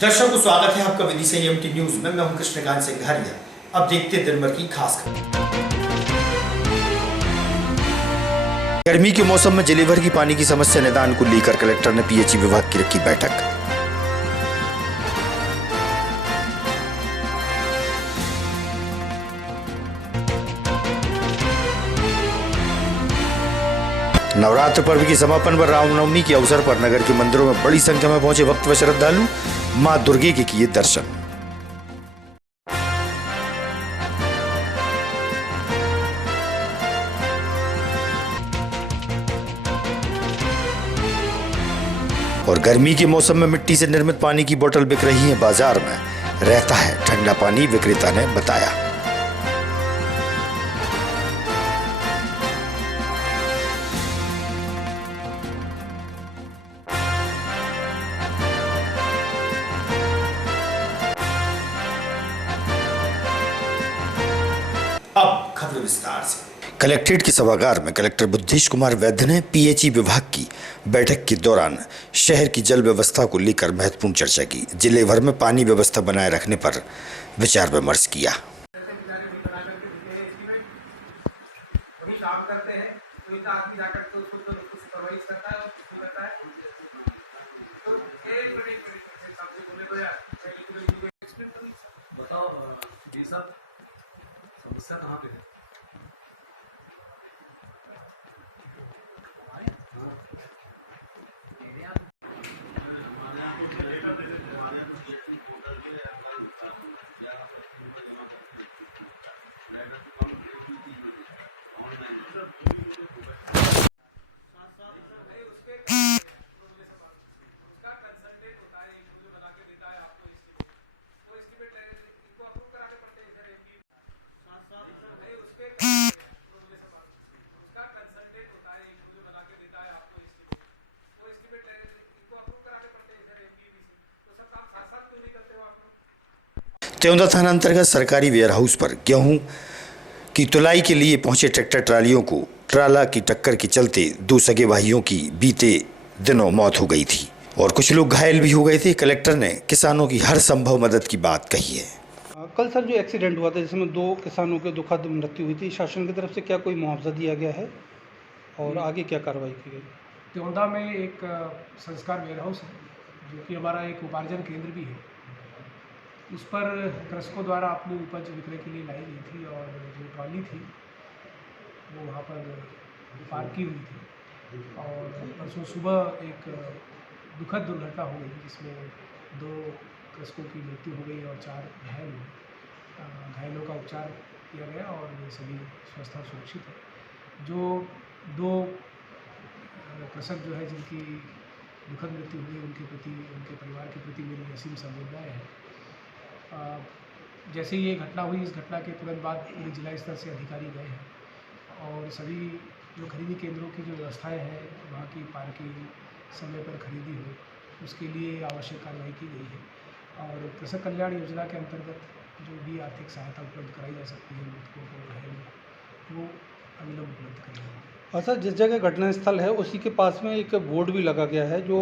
दर्शकों स्वागत है आपका विधि से एमटी न्यूज में। मैं हूं कृष्णकांत सिंघारिया। अब देखते हैं दिन भर की खास खबर। गर्मी के मौसम में जिले भर की पानी की समस्या निदान को लेकर कलेक्टर ने पीएचई विभाग की रखी बैठक। नवरात्र पर्व के समापन पर रामनवमी के अवसर पर नगर के मंदिरों में बड़ी संख्या में पहुंचे भक्त व श्रद्धालु। मां दुर्गे के किए दर्शन। और गर्मी के मौसम में मिट्टी से निर्मित पानी की बोतल बिक रही है बाजार में। रहता है ठंडा पानी, विक्रेता ने बताया। अब खबर विस्तार से। कलेक्ट्रेट के सभागार में कलेक्टर बुद्धेश कुमार वैद्य ने पीएचई विभाग की बैठक के दौरान शहर की जल व्यवस्था को लेकर महत्वपूर्ण चर्चा की। जिले भर में पानी व्यवस्था बनाए रखने पर विचार विमर्श किया। समस्या कहाँ पे है? त्योंदा थाना अंतर्गत सरकारी वेयरहाउस पर गेहूं की तुलाई के लिए पहुंचे ट्रैक्टर ट्रालियों को ट्राला की टक्कर के चलते दो सगे भाइयों की बीते दिनों मौत हो गई थी और कुछ लोग घायल भी हो गए थे। कलेक्टर ने किसानों की हर संभव मदद की बात कही है। कल सर जो एक्सीडेंट हुआ था जिसमें दो किसानों की दुखद मृत्यु हुई थी, शासन की तरफ से क्या कोई मुआवजा दिया गया है और आगे क्या कार्रवाई की गई? त्योंदा में एक संस्कार वेयरहाउस है जो कि हमारा एक उपार्जन केंद्र भी है। उस पर कृषकों द्वारा अपनी उपज विक्रय के लिए लाई गई थी और जो ट्रॉली थी वो वहाँ पर पार्क की हुई थी और परसों सुबह एक दुखद दुर्घटना हो गई जिसमें दो कृषकों की मृत्यु हो गई और 4 घायल हुए। घायलों का उपचार किया गया और ये सभी स्वास्थ्य सुरक्षित है। जो दो कृषक जो है जिनकी दुखद मृत्यु हुई उनके प्रति, उनके परिवार के प्रति मेरी असीम संवेदनाएँ हैं। जैसे ही ये घटना हुई, इस घटना के तुरंत बाद पूरे जिला स्तर से अधिकारी गए हैं और सभी जो खरीदी केंद्रों की जो व्यवस्थाएं हैं, वहाँ की पार्किंग, समय पर खरीदी हो, उसके लिए आवश्यक कार्रवाई की गई है और कृषक कल्याण योजना के अंतर्गत जो भी आर्थिक सहायता उपलब्ध कराई जा सकती है मृतकों को, घायल वो अविलंब उपलब्ध कराई जाएगी। और सर जिस जगह घटनास्थल है उसी के पास में एक बोर्ड भी लगा गया है जो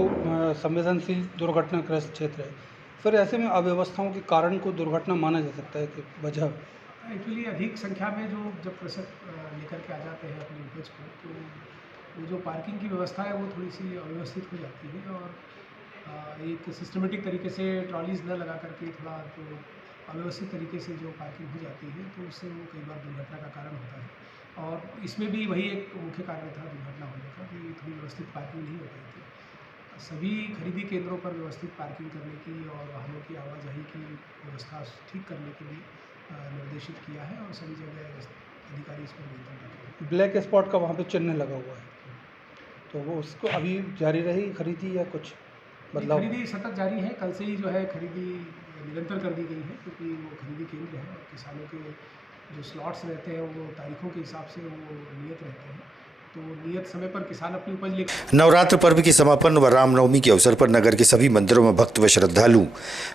संवेदनशील दुर्घटनाग्रस्त क्षेत्र है। फिर ऐसे में अव्यवस्थाओं के कारण को दुर्घटना माना जा सकता है कि वजह? एक्चुअली अधिक संख्या में जो जब कृषक लेकर के आ जाते हैं अपनी उपज को, तो वो जो पार्किंग की व्यवस्था है वो थोड़ी सी अव्यवस्थित हो जाती है और एक सिस्टमेटिक तरीके से ट्रॉलीज न लगा करके थोड़ा जो अव्यवस्थित तरीके से जो पार्किंग हो जाती है तो उससे वो कई बार दुर्घटना का कारण होता है। और इसमें भी वही एक मुख्य कारण था दुर्घटना होने का कि थोड़ी व्यवस्थित पार्किंग नहीं हो पाई थी। सभी खरीदी केंद्रों पर व्यवस्थित पार्किंग करने की और वाहनों की आवाजाही की व्यवस्था ठीक करने के लिए निर्देशित किया है और सभी जगह अधिकारी इस पर नियंत्रण रखेंगे। ब्लैक स्पॉट का वहाँ पे चिन्ह लगा हुआ है, तो वो उसको अभी जारी रही खरीदी या कुछ बदलाव? खरीदी सतत जारी है। कल से ही जो है खरीदी निरंतर कर दी गई है क्योंकि वो खरीदी केंद्र है और किसानों के जो स्लॉट्स रहते हैं वो तारीखों के हिसाब से वो नियत रहते हैं, तो नियत समय पर किसान अपनी उपज ले। नवरात्र पर्व के समापन व रामनवमी के अवसर पर नगर के सभी मंदिरों में भक्त व श्रद्धालु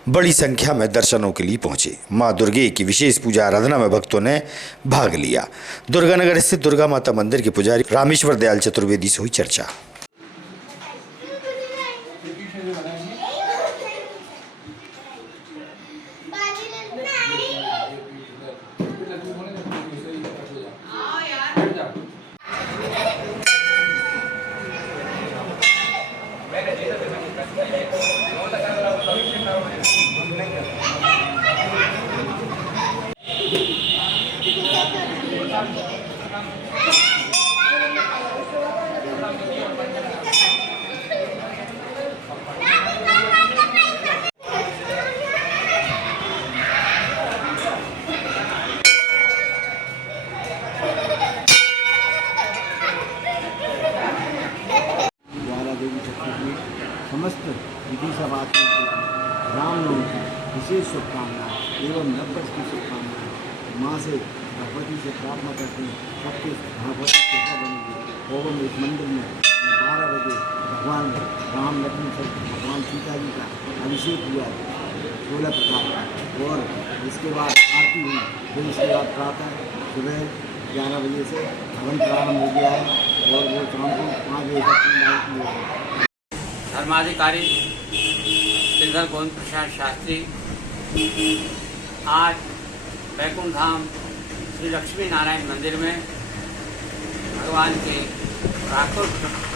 बड़ी संख्या में दर्शनों के लिए पहुंचे। मां दुर्गे की विशेष पूजा आराधना में भक्तों ने भाग लिया। दुर्गानगर स्थित दुर्गा माता मंदिर के पुजारी रामेश्वर दयाल चतुर्वेदी से हुई चर्चा। देशवासियों को रामनवमी की विशेष शुभकामनाएं एवं नववर्ष की शुभकामनाएं माँ से भगवती से प्रार्थना करते हैं सबके भगवती कृपा बनेगी। एवं इस मंदिर में 12 बजे भगवान राम लक्ष्मण से भगवान सीता जी का अभिषेक हुआ 16 प्रकार का, और इसके बाद आरती हुई। फिर इसके बाद प्रातः सुबह 11 बजे से हवन प्रारंभ हो गया है और वो शाम को 5 बजे तक आरती होगी। धर्माधिकारी श्रीधर गोविंद प्रसाद शास्त्री आज बैकुंठ धाम श्री लक्ष्मी नारायण मंदिर में भगवान के प्राकृत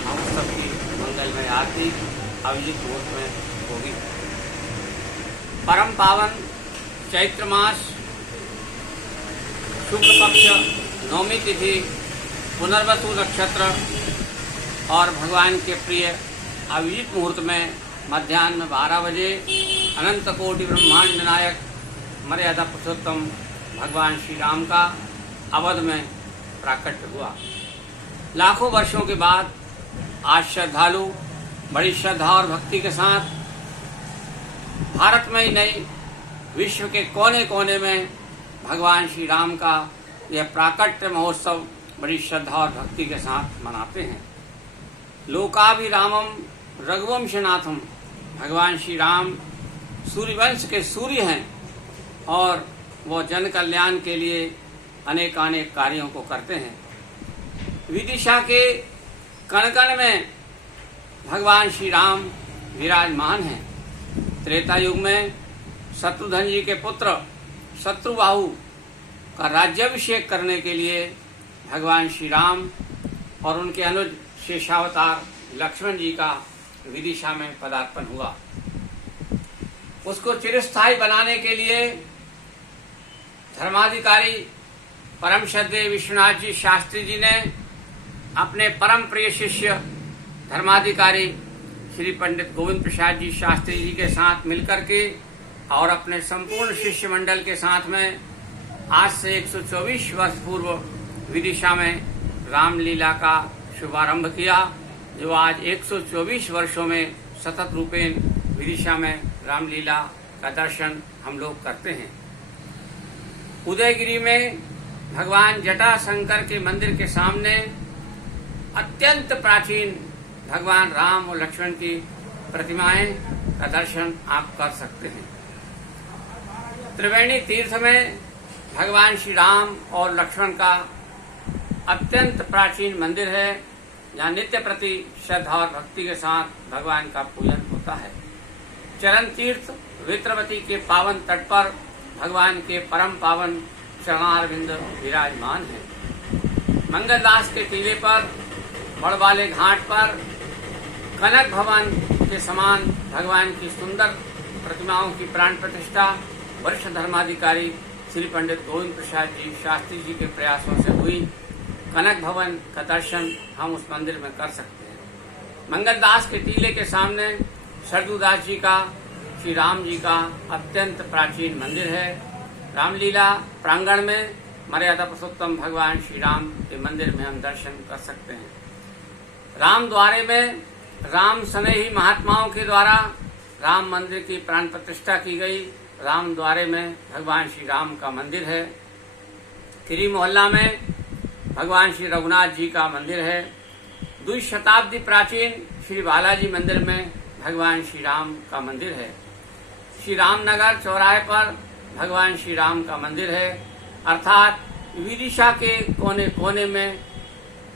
महोत्सव की मंगलमय आरती अभिजीत मुहूर्त में होगी। परम पावन चैत्र मास शुक्ल पक्ष नवमी तिथि पुनर्वसु नक्षत्र और भगवान के प्रिय अभिजीत मुहूर्त में मध्याह्न में 12 बजे अनंत कोटि ब्रह्मांड नायक मर्यादा पुरुषोत्तम भगवान श्री राम का अवध में प्राकट्य हुआ। लाखों वर्षों के बाद आज श्रद्धालु बड़ी श्रद्धा और भक्ति के साथ भारत में ही नहीं विश्व के कोने कोने में भगवान श्री राम का यह प्राकट्य महोत्सव बड़ी श्रद्धा और भक्ति के साथ मनाते हैं। लोकाभिरामम रघुवंशनाथम, भगवान श्री राम सूर्यवंश के सूर्य हैं और वो जन कल्याण के लिए अनेकानेक कार्यों को करते हैं। विदिशा के कण कण में भगवान श्री राम विराजमान हैं। त्रेता युग में शत्रुघ्न जी के पुत्र शत्रुबाहु का राज्याभिषेक करने के लिए भगवान श्री राम और उनके अनुज शेषावतार लक्ष्मण जी का विदिशा में पदार्पण हुआ। उसको चिरस्थायी बनाने के लिए धर्माधिकारी परम श्रद्धेय विश्वनाथ जी शास्त्री जी ने अपने परम प्रिय शिष्य धर्माधिकारी श्री पंडित गोविंद प्रसाद जी शास्त्री जी के साथ मिलकर के और अपने संपूर्ण शिष्य मंडल के साथ में आज से 124 वर्ष पूर्व विदिशा में रामलीला का शुभारंभ किया, जो आज 124 वर्षों में सतत रूपेण विदिशा में रामलीला का दर्शन हम लोग करते हैं। उदयगिरी में भगवान जटा शंकर के मंदिर के सामने अत्यंत प्राचीन भगवान राम और लक्ष्मण की प्रतिमाएं का दर्शन आप कर सकते हैं। त्रिवेणी तीर्थ में भगवान श्री राम और लक्ष्मण का अत्यंत प्राचीन मंदिर है, जहाँ नित्य प्रति श्रद्धा और भक्ति के साथ भगवान का पूजन होता है। चरण तीर्थ वित्रवती के पावन तट पर भगवान के परम पावन चरणारविंद विराजमान है। मंगलदास के टीले पर बड़वाले घाट पर कनक भवन के समान भगवान की सुंदर प्रतिमाओं की प्राण प्रतिष्ठा वरिष्ठ धर्माधिकारी श्री पंडित गोविंद प्रसाद जी शास्त्री जी के प्रयासों से हुई। कनक भवन का दर्शन हम उस मंदिर में कर सकते हैं। मंगलदास के टीले के सामने सरजूदास जी का श्री राम जी का अत्यंत प्राचीन मंदिर है। रामलीला प्रांगण में मर्यादा पुरुषोत्तम भगवान श्री राम के मंदिर में हम दर्शन कर सकते हैं। राम द्वारे में राम स्नेही महात्माओं के द्वारा राम मंदिर की प्राण प्रतिष्ठा की गई। राम द्वारे में भगवान श्री राम का मंदिर है। किरी मोहल्ला में भगवान श्री रघुनाथ जी का मंदिर है। 2 शताब्दी प्राचीन श्री बालाजी मंदिर में भगवान श्री राम का मंदिर है। श्री रामनगर चौराहे पर भगवान श्री राम का मंदिर है। अर्थात विदिशा के कोने कोने में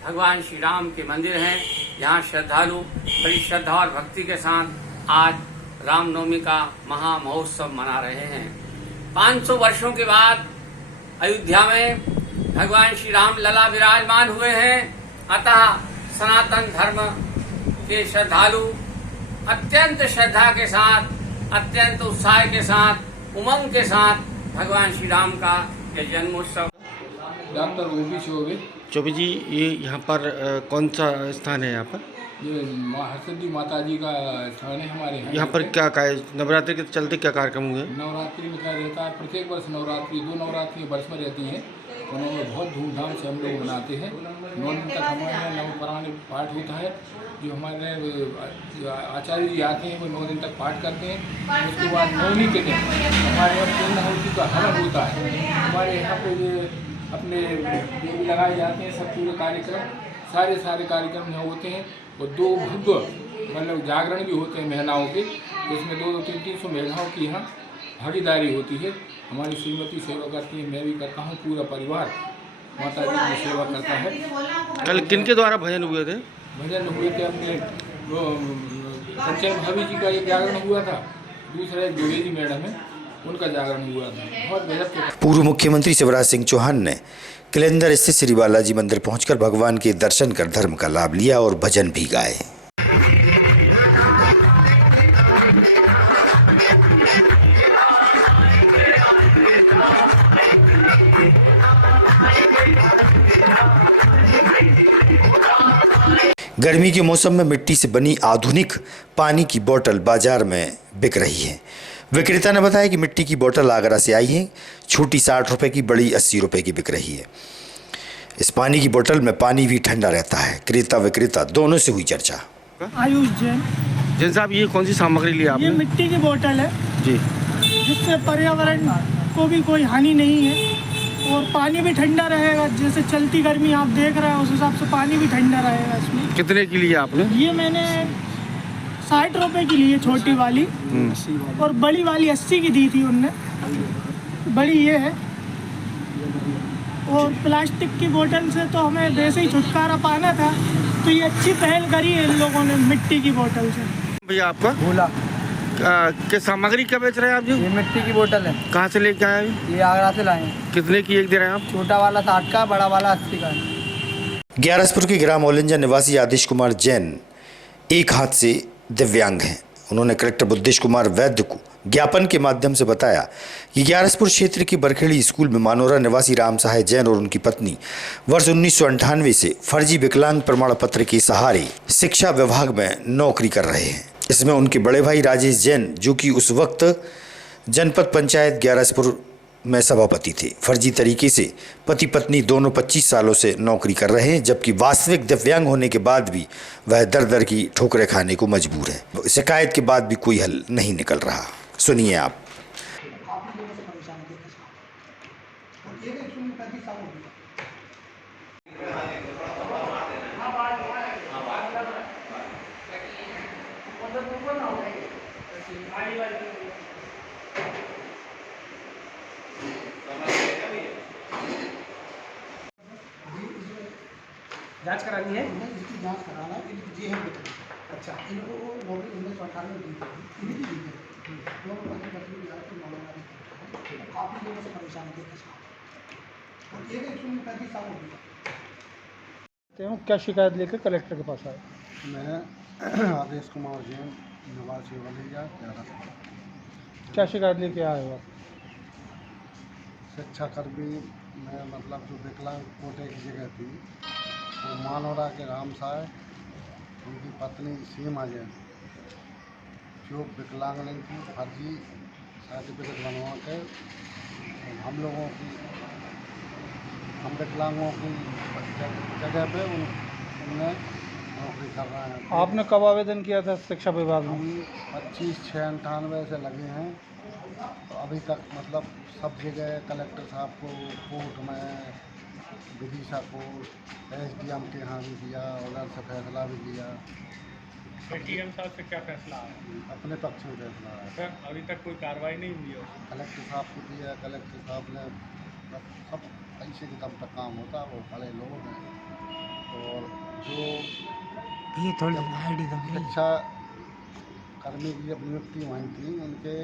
भगवान श्री राम के मंदिर हैं, जहाँ श्रद्धालु बड़ी श्रद्धा और भक्ति के साथ आज रामनवमी का महा महोत्सव मना रहे हैं। 500 वर्षों के बाद अयोध्या में भगवान श्री राम लला विराजमान हुए हैं। अतः सनातन धर्म के श्रद्धालु अत्यंत श्रद्धा के साथ, अत्यंत उत्साह के साथ, उमंग के साथ भगवान श्री राम का यह जन्मोत्सव। डॉक्टर ओपी चौबे जी, ये यहाँ पर कौन सा स्थान है? यहाँ पर ये हरसिद्धि माता जी का स्थान है हमारे यहाँ पर क्या नवरात्रि के चलते क्या कार्यक्रम हुए? नवरात्रि में क्या रहता है, प्रत्येक वर्ष नवरात्रि 2 नवरात्रि वर्ष में रहती हैं। उन्होंने बहुत धूमधाम से हम लोग मनाते हैं। 9 दिन तक हमारे यहाँ नवपुराण पाठ होता है, जो हमारे आचार्य जी आते हैं वो 9 दिन तक पाठ करते हैं। उसके बाद 9वीं के दिन हमारे यहाँ पूर्णाहुति का हवन होता है। हमारे यहाँ पे ये अपने देवी लगाए जाते हैं, सब पूरे कार्यक्रम सारे कार्यक्रम यहाँ होते हैं। और 2 भव्य मतलब जागरण भी होते हैं महिलाओं के, जिसमें 200-300 महिलाओं की यहाँ भागीदारी होती है। हमारी श्रीमती सेवा करती है, मैं भी करता हूँ, पूरा परिवार माता जी की सेवा करता है। कल किनके द्वारा भजन हुए थे? भजन हुए थे अपने कंचन भाभी जी का एक जागरण हुआ था, दूसरा एक द्विवेदी मैडम है उनका जागरण हुआ था। बहुत गजब के। पूर्व मुख्यमंत्री शिवराज सिंह चौहान ने किलेंदर स्थित श्री बालाजी मंदिर पहुंचकर भगवान के दर्शन कर धर्म का लाभ लिया और भजन भी गाए। गर्मी के मौसम में मिट्टी से बनी आधुनिक पानी की बोतल बाजार में बिक रही है। विक्रेता ने बताया कि मिट्टी की बोतल आगरा से आई है, छोटी 60 रुपए की, बड़ी 80 रुपए की बिक रही है। इस पानी की बोतल में पानी भी ठंडा रहता है। क्रेता विक्रेता दोनों से हुई चर्चा। आयुष जैन। जैन साहब, ये कौन सी सामग्री ली आपने? ये मिट्टी की बोतल है जी, जिससे पर्यावरण को भी कोई हानि नहीं है और पानी भी ठंडा रहेगा। जैसे चलती गर्मी आप देख रहे हैं, उस हिसाब से पानी भी ठंडा रहेगा इसमें। कितने की ली आपने? ये मैंने 60 रुपए की ली है छोटी वाली, और बड़ी वाली 80 की दी थी उनने। बड़ी ये है। और प्लास्टिक की बोतल से तो हमें वैसे ही छुटकारा पाना था, तो ये अच्छी पहल करी है इन लोगों ने मिट्टी की बोतल से। भैया आपका भोला किस सामग्री क्या बेच रहे हैं आप जी? ये मिट्टी की बोतल है। कहाँ से लेके आए? ये आगरा से लाए हैं। कितने की एक दे रहे हैं आप? छोटा वाला 60 का, बड़ा वाला 80 का। ग्यारसपुर के ग्राम ओलिंजा निवासी आदेश कुमार जैन एक हाथ से दिव्यांग हैं। उन्होंने कलेक्टर बुद्धेश कुमार वैद्य को ज्ञापन के माध्यम से बताया कि ग्यारसपुर क्षेत्र के बरखेड़ी स्कूल में मानोरा निवासी राम सहाय जैन और उनकी पत्नी वर्ष 1998 से फर्जी विकलांग प्रमाण पत्र के सहारे शिक्षा विभाग में नौकरी कर रहे हैं। इसमें उनके बड़े भाई राजेश जैन, जो कि उस वक्त जनपद पंचायत ग्यारसपुर में सभापति थे, फर्जी तरीके से पति पत्नी दोनों 25 सालों से नौकरी कर रहे हैं, जबकि वास्तविक दिव्यांग होने के बाद भी वह दर दर की ठोकरें खाने को मजबूर है। शिकायत के बाद भी कोई हल नहीं निकल रहा। सुनिए आप। जांच करानी है? इसकी जांच कराना है। इनकी जेहर बताइए। अच्छा, इनको नौकरी 1998 में दी थी, इन्हीं की दी थी। दोनों पति पत्नी भी आए थे, मौलाना काफ़ी लोगों से परेशान थे किसान। और एक 35 साल हो गया। क्या शिकायत लेकर कलेक्टर के पास आए? मैं आदेश कुमार जैन निवासी वलिया ग्यारसपुर। क्या शिकायत लेके आए हो आप? शिक्षा कर्मी में मतलब जो विकलांग कोटे की जगह थी, वो मानोरा के राम साहब, उनकी पत्नी सीमा जैन, जो विकलांग नहीं थी, फर्जी सर्टिफिकेट बनवा के हम लोगों की, हम विकलांगों की जगह पे उनने नौकरी कर रहे हैं। आपने कब आवेदन किया था शिक्षा विभाग में? हम 25/6/98 से लगे हैं, तो अभी तक मतलब सब जगह कलेक्टर साहब को, कोर्ट में, विदिशा कोर्ट, SDM के यहाँ भी दिया, ऑर्डर से फैसला भी लिया। DM साहब से क्या फैसला आया? अपने पक्ष में फैसला आया। सर, अभी तक कोई कार्रवाई नहीं हुई है? कलेक्टर साहब को दिया, कलेक्टर साहब ने सब पैसे के दम तक काम होता, वो बड़े लोग हैं। और जो शिक्षा कर्मी की जब नियुक्ति हुई थी, उनके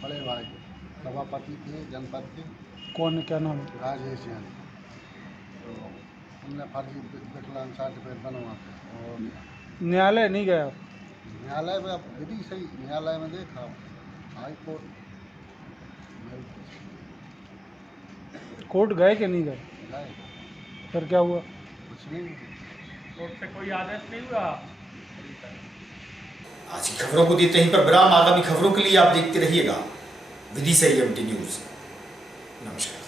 बड़े भाई सभापति थे जनपद के। कौन, क्या नाम है? राजेश जैन। तो उनने फर्जी विकलांग सर्टिफिकेट बनवाते और न्यायालय नहीं गया? न्यायालय में अब विधि सही न्यायालय में देखा, हाई कोर्ट कोर्ट गए कि नहीं गए? गए, फिर क्या हुआ? कुछ नहीं। कोर्ट से कोई आदेश नहीं हुआ? आज की खबरों को देते हैं पर विराम। आगामी खबरों के लिए आप देखते रहिएगा विदिशा MT न्यूज। नमस्कार।